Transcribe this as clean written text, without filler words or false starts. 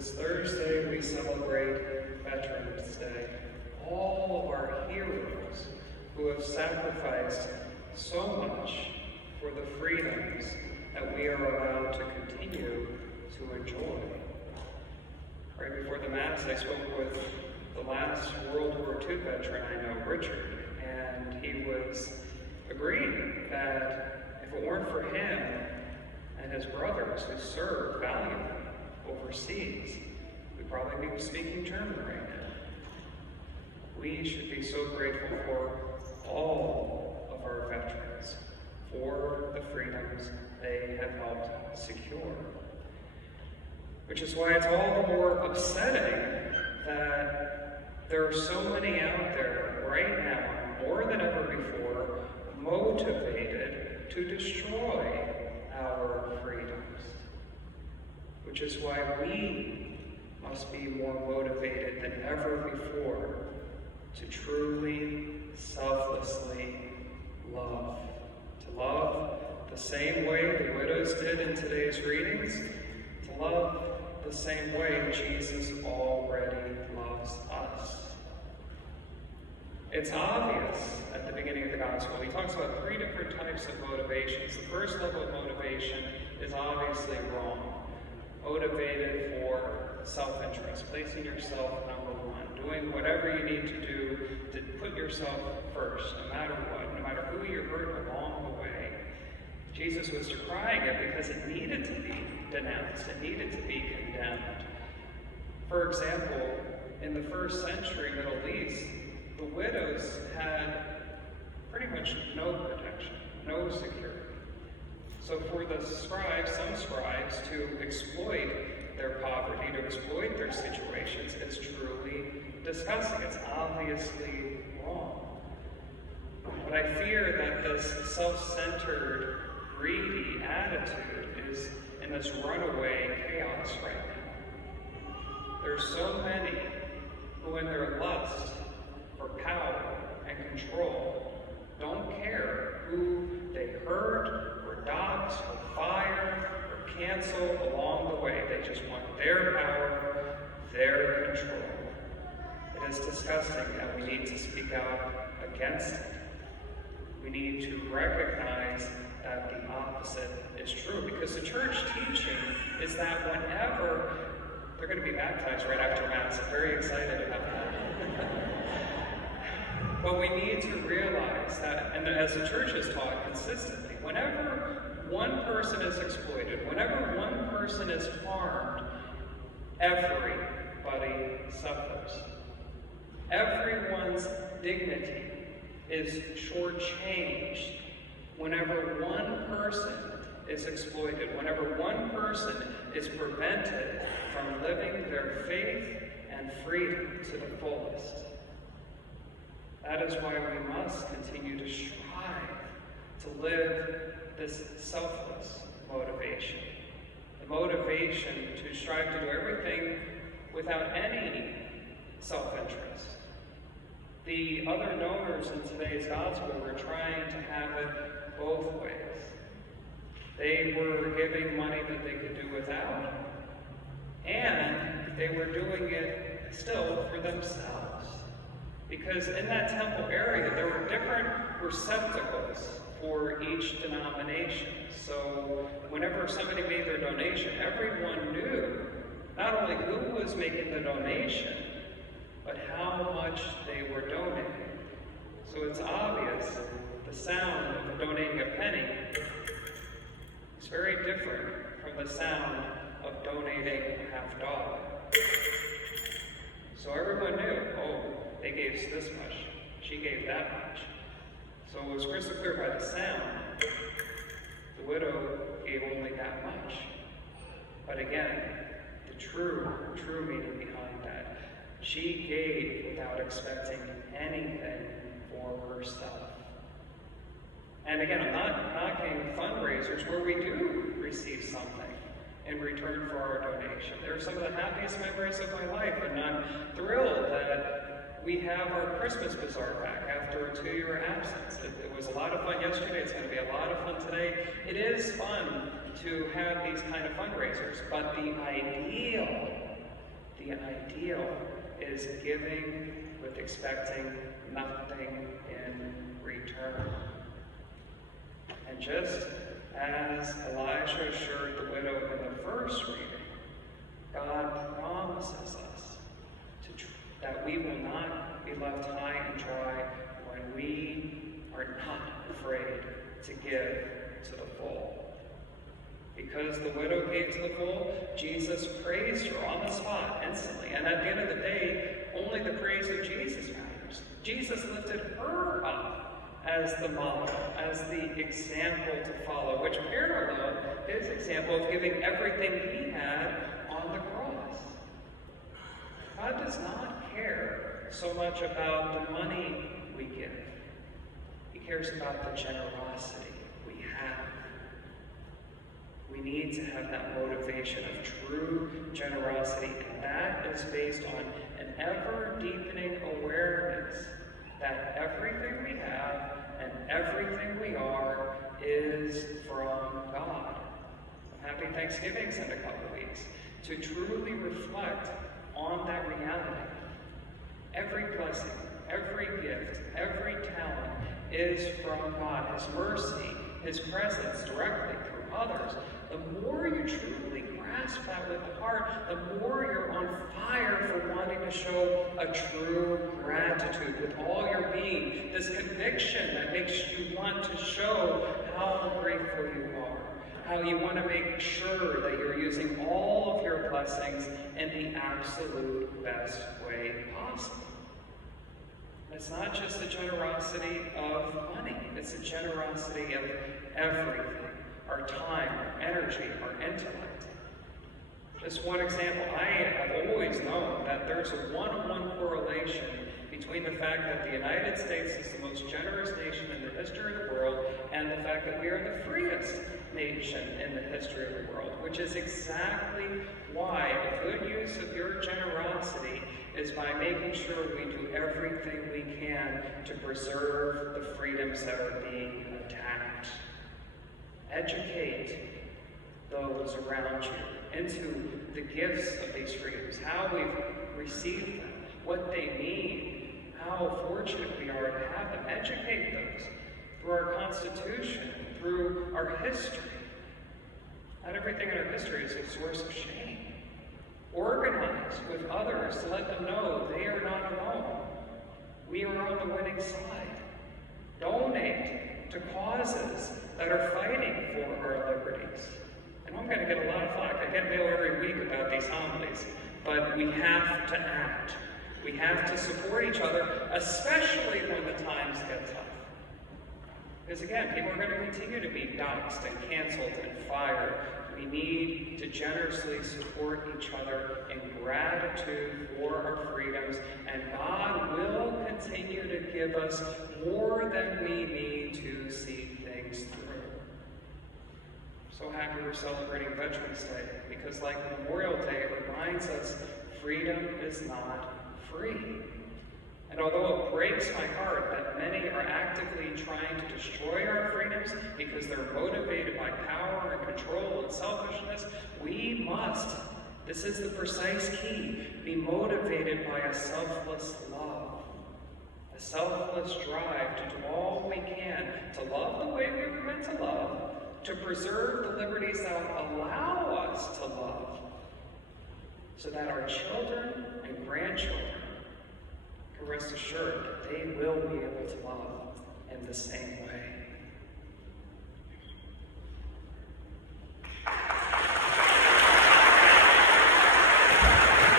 This Thursday we celebrate Veterans Day. All of our heroes who have sacrificed so much for the freedoms that we are allowed to continue to enjoy. Right before the Mass, I spoke with the last World War II veteran I know, Richard, and he was agreeing that if it weren't for him and his brothers who served valiantly overseas, we'd probably be speaking German right now. We should be so grateful for all of our veterans, for the freedoms they have helped secure. Which is why it's all the more upsetting that there are so many out there right now, more than ever before, motivated to destroy our freedoms. Which is why we must be more motivated than ever before to truly, selflessly love. To love the same way the widows did in today's readings, to love the same way Jesus already loves us. It's obvious at the beginning of the Gospel. He talks about 3 different types of motivations. The first level of motivation is obviously wrong. Motivated for self-interest, placing yourself number one, doing whatever you need to do to put yourself first, no matter what, no matter who you hurt along the way. Jesus was decrying it because it needed to be denounced, it needed to be condemned. For example, in the first century Middle East, the widows had pretty much no protection, no security. So for the scribes, some scribes, to exploit their poverty, to exploit their situations, is truly disgusting. It's obviously wrong. But I fear that this self-centered, greedy attitude is in this runaway chaos right now. There's so many who in their lust for power and control don't care who they hurt, dox, or fire, or cancel along the way. They just want their power, their control. It is disgusting that we need to speak out against it. We need to recognize that the opposite is true, because the church teaching is that whenever they're going to be baptized right after Mass, I'm very excited about that. But we need to realize that, and as the church has taught consistently, whenever one person is exploited, whenever one person is harmed, everybody suffers. Everyone's dignity is shortchanged whenever one person is exploited, whenever one person is prevented from living their faith and freedom to the fullest. That is why we must continue to strive to live this selfless motivation. The motivation to strive to do everything without any self-interest. The other donors in today's gospel were trying to have it both ways. They were giving money that they could do without, and they were doing it still for themselves. Because in that temple area, there were different receptacles for each denomination. So whenever somebody made their donation, everyone knew not only who was making the donation, but how much they were donating. So it's obvious the sound of donating a penny is very different from the sound of donating a $50. So everyone knew, oh, they gave this much, she gave that much. So it was crystal clear by the sound. The widow gave only that much. But again, the true meaning behind that, she gave without expecting anything for herself. And again, I'm not knocking fundraisers where we do receive something in return for our donation. They're some of the happiest memories of my life, and I'm thrilled that we have our Christmas bazaar back after a 2-year absence. It was a lot of fun yesterday. It's going to be a lot of fun today. It is fun to have these kind of fundraisers, but the ideal The ideal is giving with expecting nothing in return. And just as Elijah assured the widow in the first reading, God promises us that we will not be left high and dry when we are not afraid to give to the full. Because the widow gave to the full, Jesus praised her on the spot instantly. And at the end of the day, only the praise of Jesus matters. Jesus lifted her up as the model, as the example to follow, which paralleled his example of giving everything he had on the cross. God does not care so much about the money we give. He cares about the generosity we have. We need to have that motivation of true generosity, and that is based on an ever-deepening awareness that everything we have and everything we are is from God. Happy Thanksgiving's in a couple weeks. To truly reflect on that reality. Every blessing, every gift, every talent is from God. His mercy, His presence directly through others. The more you truly grasp that with the heart, the more you're on fire for wanting to show a true gratitude with all your being. This conviction that makes you want to show how grateful you are. How you want to make sure that you're using all of your blessings in the absolute best way possible. It's not just a generosity of money, it's a generosity of everything. Our time, our energy, our intellect. Just one example, I have always known that there's a one-on-one correlation between the fact that the United States is the most generous nation in the history of the world and the fact that we are the freest nation in the history of the world, which is exactly why a good use of your generosity is by making sure we do everything we can to preserve the freedoms that are being attacked. Educate those around you into the gifts of these freedoms, how we've received them, what they mean, how fortunate we are to have them. Educate those through our Constitution, through our history. Not everything in our history is a source of shame. Organize with others to let them know they are not alone. We are on the winning side. Donate to causes that are fighting for our liberties. And I'm going to get a lot of flack. I get mail every week about these homilies. But we have to act. We have to support each other, especially when the times get tough. Because again, people are going to continue to be doxxed and canceled and fired. We need to generously support each other in gratitude for our freedoms, and God will continue to give us more than we need to see things through. So happy we're celebrating Veterans Day, because like Memorial Day, it reminds us freedom is not free. And although it breaks my heart that many are actively trying to destroy our freedoms because they're motivated by power and control and selfishness, we must, this is the precise key, be motivated by a selfless love. A selfless drive to do all we can to love the way we were meant to love, to preserve the liberties that allow us to love, so that our children and grandchildren can rest assured that they will be able to love in the same